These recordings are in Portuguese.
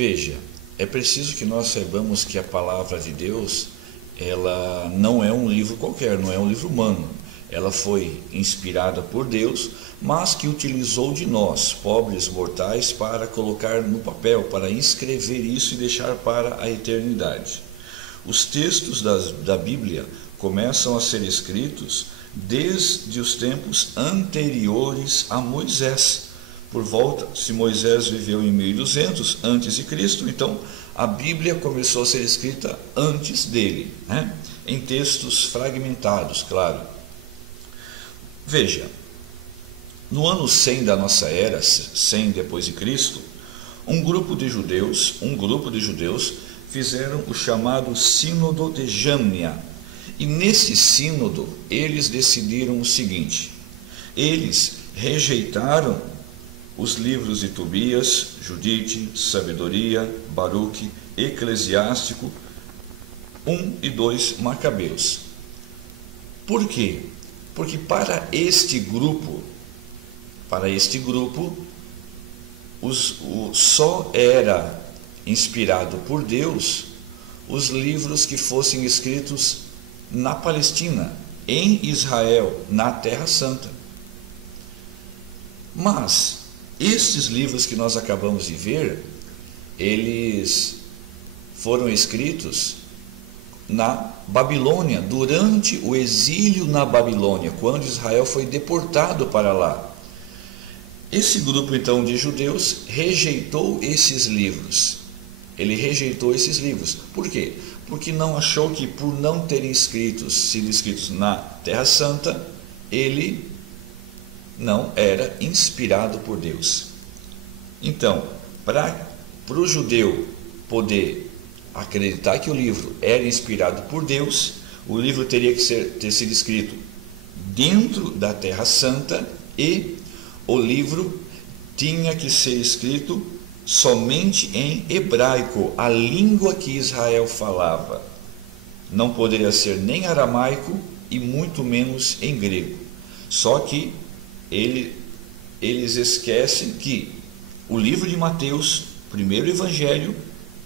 Veja, é preciso que nós saibamos que a palavra de Deus, ela não é um livro qualquer, não é um livro humano. Ela foi inspirada por Deus, mas que utilizou de nós, pobres mortais, para colocar no papel, para inscrever isso e deixar para a eternidade. Os textos da Bíblia começam a ser escritos desde os tempos anteriores a Moisés. Por volta, se Moisés viveu em 1200 antes de Cristo, então a Bíblia começou a ser escrita antes dele, né? Em textos fragmentados, claro. Veja, no ano 100 da nossa era, 100 depois de Cristo, um grupo de judeus fizeram o chamado Sínodo de Jamnia. E nesse sínodo, eles decidiram o seguinte: eles rejeitaram os livros de Tobias, Judite, Sabedoria, Baruque, Eclesiástico, 1 e 2 Macabeus. Por quê? Porque para este grupo, só era inspirado por Deus os livros que fossem escritos na Palestina, em Israel, na Terra Santa. Mas estes livros que nós acabamos de ver, eles foram escritos na Babilônia, durante o exílio na Babilônia, quando Israel foi deportado para lá. Esse grupo então de judeus rejeitou esses livros. Ele rejeitou esses livros. Por quê? Porque não achou que, por não terem sido escritos na Terra Santa, ele não era inspirado por Deus. Então, para o judeu poder acreditar que o livro era inspirado por Deus, o livro teria que ter sido escrito dentro da Terra Santa, e o livro tinha que ser escrito somente em hebraico, a língua que Israel falava. Não poderia ser nem aramaico e muito menos em grego. Só que eles esquecem que o livro de Mateus, primeiro evangelho,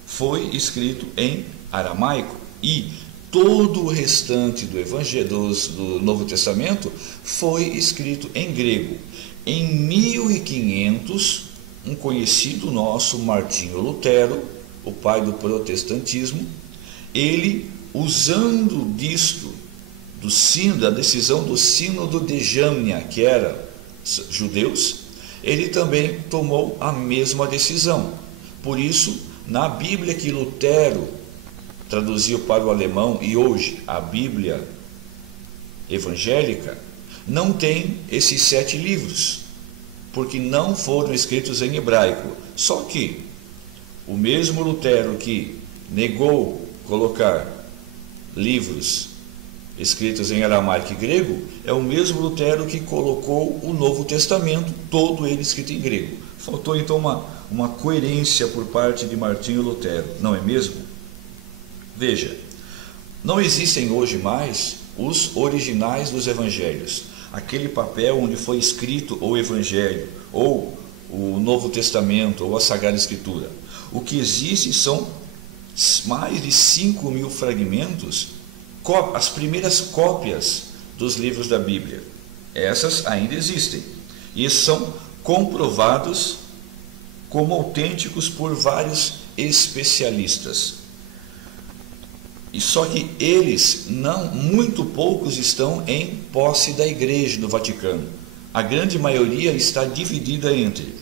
foi escrito em aramaico, e todo o restante do evangelho do Novo Testamento foi escrito em grego. Em 1500, um conhecido nosso, Martinho Lutero, o pai do protestantismo, ele, usando disto, da decisão do Sínodo de Jamnia, que era judeus, ele também tomou a mesma decisão. Por isso, na Bíblia que Lutero traduziu para o alemão, e hoje a Bíblia evangélica, não tem esses 7 livros, porque não foram escritos em hebraico. Só que o mesmo Lutero que negou colocar livros escritos em aramaico e grego é o mesmo Lutero que colocou o Novo Testamento, todo ele escrito em grego. Faltou então uma coerência por parte de Martinho Lutero, não é mesmo? Veja, não existem hoje mais os originais dos evangelhos, aquele papel onde foi escrito o evangelho, ou o Novo Testamento, ou a Sagrada Escritura. O que existe são mais de 5.000 fragmentos, as primeiras cópias dos livros da Bíblia. Essas ainda existem e são comprovados como autênticos por vários especialistas. E só que eles, muito poucos estão em posse da Igreja do Vaticano. A grande maioria está dividida entre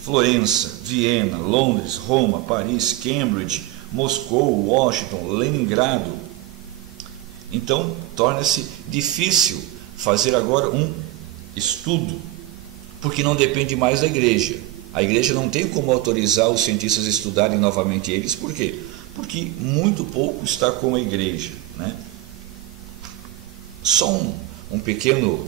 Florença, Viena, Londres, Roma, Paris, Cambridge, Moscou, Washington, Leningrado. Então, torna-se difícil fazer agora um estudo, porque não depende mais da Igreja. A Igreja não tem como autorizar os cientistas a estudarem novamente eles. Por quê? Porque muito pouco está com a Igreja, né? Só um pequeno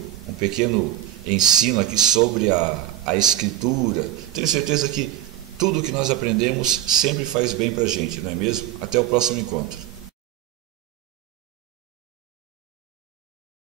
ensino aqui sobre a Escritura. Tenho certeza que tudo que nós aprendemos sempre faz bem para a gente, não é mesmo? Até o próximo encontro.